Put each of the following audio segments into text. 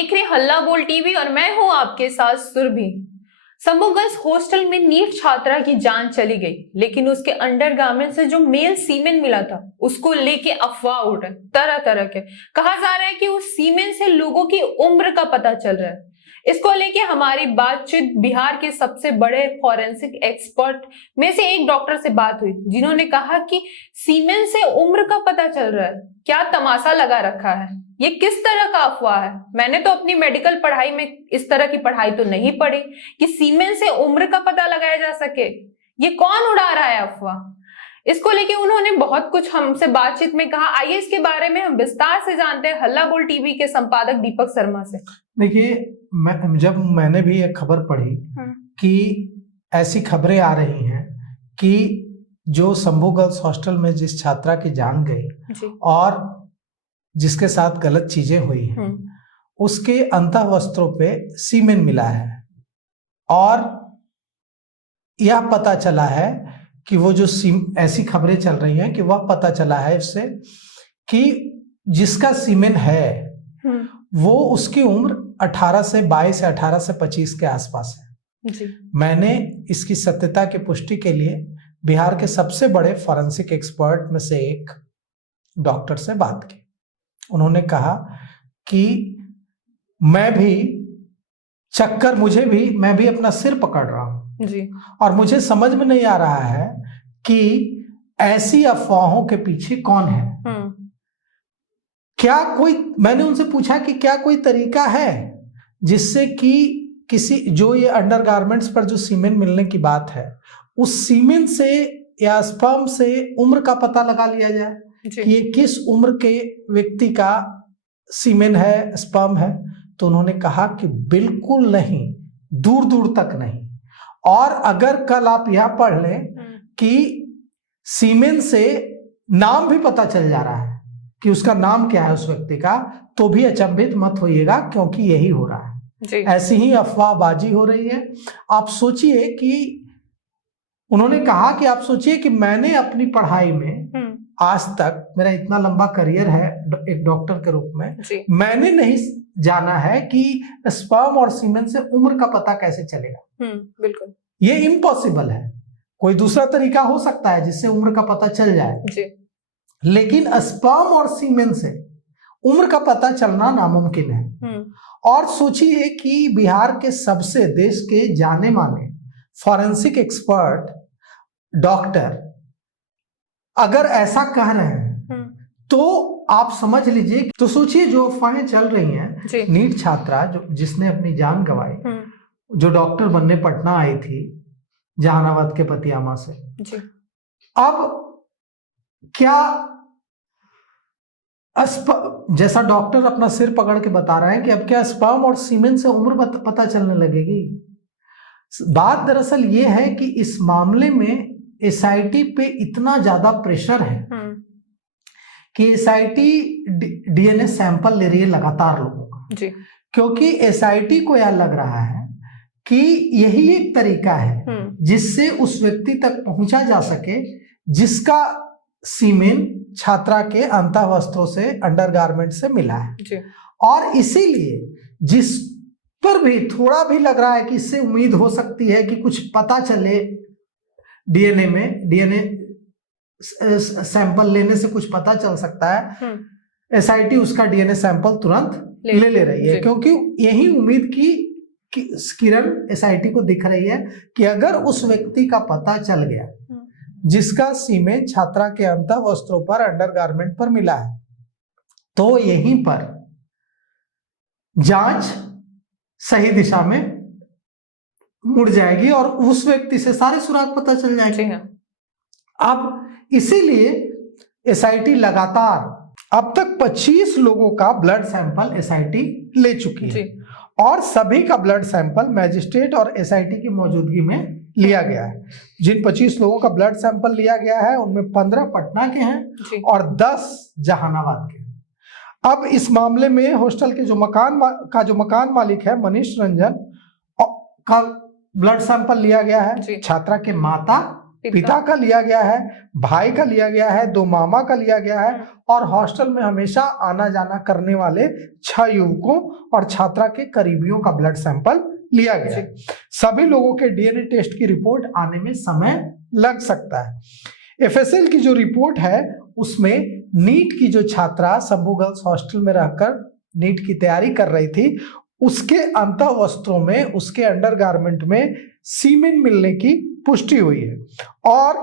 देख रहे हल्ला बोल टीवी और मैं हूं आपके साथ सुरभि। शंभू गर्ल्स हॉस्टल में नीट छात्रा की जान चली गई, लेकिन उसके अंडरगारमेंट से जो मेल सीमेन मिला था उसको लेके अफवाह उड़ रहे तरह तरह के। कहा जा रहा है कि उस सीमेन से लोगों की उम्र का पता चल रहा है। इसको लेके हमारी बातचीत बिहार के सबसे बड़े फॉरेंसिक एक्सपर्ट में से एक डॉक्टर से बात हुई, जिन्होंने कहा कि सीमेन से उम्र का पता चल रहा है। क्या तमाशा लगा रखा है, ये किस तरह का अफवाह है? मैंने तो अपनी मेडिकल पढ़ाई में इस तरह की पढ़ाई तो नहीं पढ़ी कि सीमेन से उम्र का पता लगाया जा सके। ये कौन उड़ा रहा है अफवाह? इसको लेके उन्होंने बहुत कुछ हमसे बातचीत में कहा। आइए इसके बारे में हम विस्तार से जानते हैं हल्ला बोल टीवी के संपादक दीपक शर्मा से। देखिए, जब मैंने भी एक खबर पढ़ी कि ऐसी खबरें आ रही हैं कि जो शंभू गर्ल्स हॉस्टल में जिस छात्रा की जान गई और जिसके साथ गलत चीजें हुई हैं, उसके अंतःवस्त्रों पे सीमेन मिला है और यह पता चला है कि वो जो ऐसी खबरें चल रही हैं कि वह पता चला है इससे कि जिसका सीमेन है वो उसकी उम्र 18 से 22 या 18 से 25 के आसपास है जी। मैंने इसकी सत्यता की पुष्टि के लिए बिहार के सबसे बड़े फॉरेंसिक एक्सपर्ट में से एक डॉक्टर से बात की। उन्होंने कहा कि मैं भी अपना सिर पकड़ रहा हूं जी। और मुझे समझ में नहीं आ रहा है कि ऐसी अफवाहों के पीछे कौन है। मैंने उनसे पूछा कि क्या कोई तरीका है जिससे कि जो ये अंडरगारमेंट्स पर जो सीमेन मिलने की बात है, उस सीमेन से या स्पर्म से उम्र का पता लगा लिया जाए कि ये किस उम्र के व्यक्ति का सीमेन है, स्पर्म है। तो उन्होंने कहा कि बिल्कुल नहीं, दूर दूर तक नहीं। और अगर कल आप यह पढ़ लें कि सीमेन से नाम भी पता चल जा रहा है कि उसका नाम क्या है उस व्यक्ति का, तो भी अचंभित मत होइएगा, क्योंकि यही हो रहा है। ऐसी ही अफवाहबाजी हो रही है। आप सोचिए कि उन्होंने कहा कि आप सोचिए कि मैंने अपनी पढ़ाई में आज तक, मेरा इतना लंबा करियर है एक डॉक्टर के रूप में, मैंने नहीं जाना है कि स्पर्म और सीमेन से उम्र का पता कैसे चलेगा। बिल्कुल, ये इम्पॉसिबल है। कोई दूसरा तरीका हो सकता है जिससे उम्र का पता चल जाए जी। लेकिन स्पर्म और सीमेन से उम्र का पता चलना नामुमकिन है। और सोचिए कि बिहार के सबसे देश के जाने माने फॉरेंसिक एक्सपर्ट डॉक्टर अगर ऐसा कह रहे हैं तो आप समझ लीजिए। तो सोचिए जो अफवाहें चल रही हैं, नीट छात्रा जिसने अपनी जान गंवाई, जो डॉक्टर बनने पटना आई थी जहानाबाद के पतियामा से जी। अब क्या जैसा डॉक्टर अपना सिर पकड़ के बता रहे हैं कि अब क्या स्पर्म और सीमेन से उम्र पता चलने लगेगी? बात दरअसल ये है कि इस मामले में एसआईटी पे इतना ज्यादा प्रेशर है कि एसआईटी डीएनए सैंपल ले रही है लगातार लोगों का जी। क्योंकि एसआईटी को यह लग रहा है कि यही एक तरीका है जिससे उस व्यक्ति तक पहुंचा जा सके जिसका सीमेन छात्रा के अंतःवस्त्रों से, अंडरगारमेंट से मिला है जी। और इसीलिए जिस पर भी थोड़ा भी लग रहा है कि इससे उम्मीद हो सकती है कि कुछ पता चले, डीएनए सैंपल लेने से कुछ पता चल सकता है, एसआईटी उसका डीएनए सैंपल तुरंत ले रही है, क्योंकि यही उम्मीद की किरण एसआईटी को दिख रही है कि अगर उस व्यक्ति का पता चल गया जिसका सीमेन छात्रा के अंतःवस्त्रों पर, अंडरगारमेंट पर मिला है, तो यहीं पर जांच सही दिशा में मुड़ जाएगी और उस व्यक्ति से सारे सुराग पता चल जाएंगे। अब इसीलिए एसआईटी लगातार अब तक 25 लोगों का ब्लड सैंपल एसआईटी ले चुकी है और सभी का ब्लड सैंपल मैजिस्ट्रेट और एसआईटी की मौजूदगी में लिया गया है। जिन 25 लोगों का ब्लड सैंपल लिया गया है उनमें 15 पटना के हैं और 10 जहानाबाद के हैं। अब इस मामले में हॉस्टल के जो मकान मालिक है मनीष रंजन का ब्लड सैंपल लिया गया है, छात्रा के माता पिता का लिया गया है, भाई का लिया गया है, 2 मामा का लिया गया है और हॉस्टल में हमेशा आना जाना करने वाले 6 युवकों और छात्रा के करीबियों का ब्लड सैंपल लिया गया है। सभी लोगों के डीएनए टेस्ट की रिपोर्ट आने में समय लग सकता है। एफएसएल की जो रिपोर्ट है उसमें नीट की जो छात्रा शंभू गर्ल्स हॉस्टल में रहकर नीट की तैयारी कर रही थी, उसके अंतःवस्त्रों में, उसके अंडरगारमेंट में सीमेन मिलने की पुष्टि हुई है और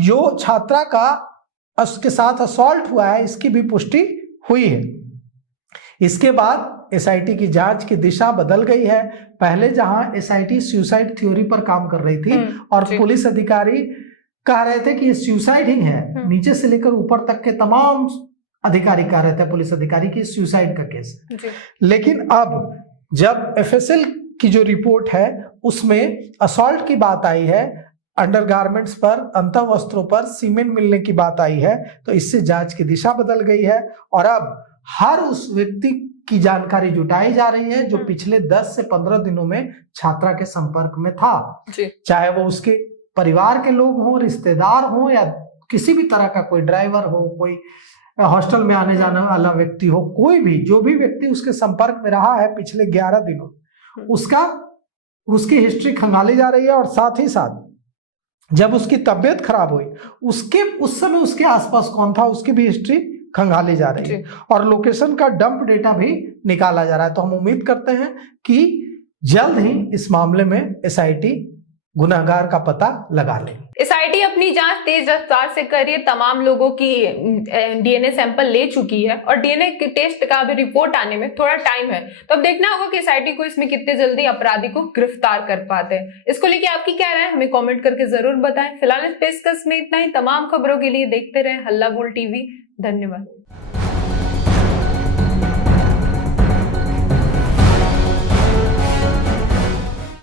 जो छात्रा का उसके साथ असॉल्ट हुआ है इसकी भी पुष्टि हुई है। इसके बाद एसआईटी की जांच की दिशा बदल गई है। पहले जहां एसआईटी सुसाइड थ्योरी पर काम कर रही थी और पुलिस अधिकारी कह रहे थे कि ये सुसाइड ही है, नीचे से लेकर ऊपर तक के तमाम अधिकारी कह रहे थे, पुलिस अधिकारी की सुसाइड का केस है। लेकिन अब जब एफएसएल की जो रिपोर्ट है उसमें असॉल्ट की बात आई है, अंडरगारमेंट्स पर, अंतःवस्त्रों पर सीमेन मिलने की बात आई है, तो इससे जांच की दिशा बदल गई है और अब हर उस व्यक्ति की जानकारी जुटाई जा रही है जो पिछले 10 से 15 दिनों में छात्रा के संपर्क में था, चाहे वो उसके परिवार के लोग हों, रिश्तेदार हों या किसी भी तरह का कोई ड्राइवर हो, कोई हॉस्टल में आने जाने वाला व्यक्ति हो, कोई भी, जो भी व्यक्ति उसके संपर्क में रहा है पिछले 11 दिनों, उसकी हिस्ट्री खंगाली जा रही है और साथ ही साथ जब उसकी तबीयत खराब हुई उस समय उसके आसपास कौन था उसकी भी हिस्ट्री खंगाली जा रही है और लोकेशन का डंप डेटा भी निकाला जा रहा है। तो हम उम्मीद करते हैं कि जल्द ही इस मामले में एसआईटी गुनहगार का पता लगा ले। एसआईटी अपनी जांच तेज रफ्तार से कर रही है, तमाम लोगों की डीएनए सैंपल ले चुकी है और डीएनए के टेस्ट का भी रिपोर्ट आने में थोड़ा टाइम है, तो अब देखना होगा कि एसआईटी को इसमें कितने जल्दी अपराधी को गिरफ्तार कर पाते हैं। इसको लेके आपकी क्या राय है हमें कमेंट करके जरूर बताएं। फिलहाल इस पेशकश में इतना ही। तमाम खबरों के लिए देखते रहें हल्ला बोल टीवी। धन्यवाद।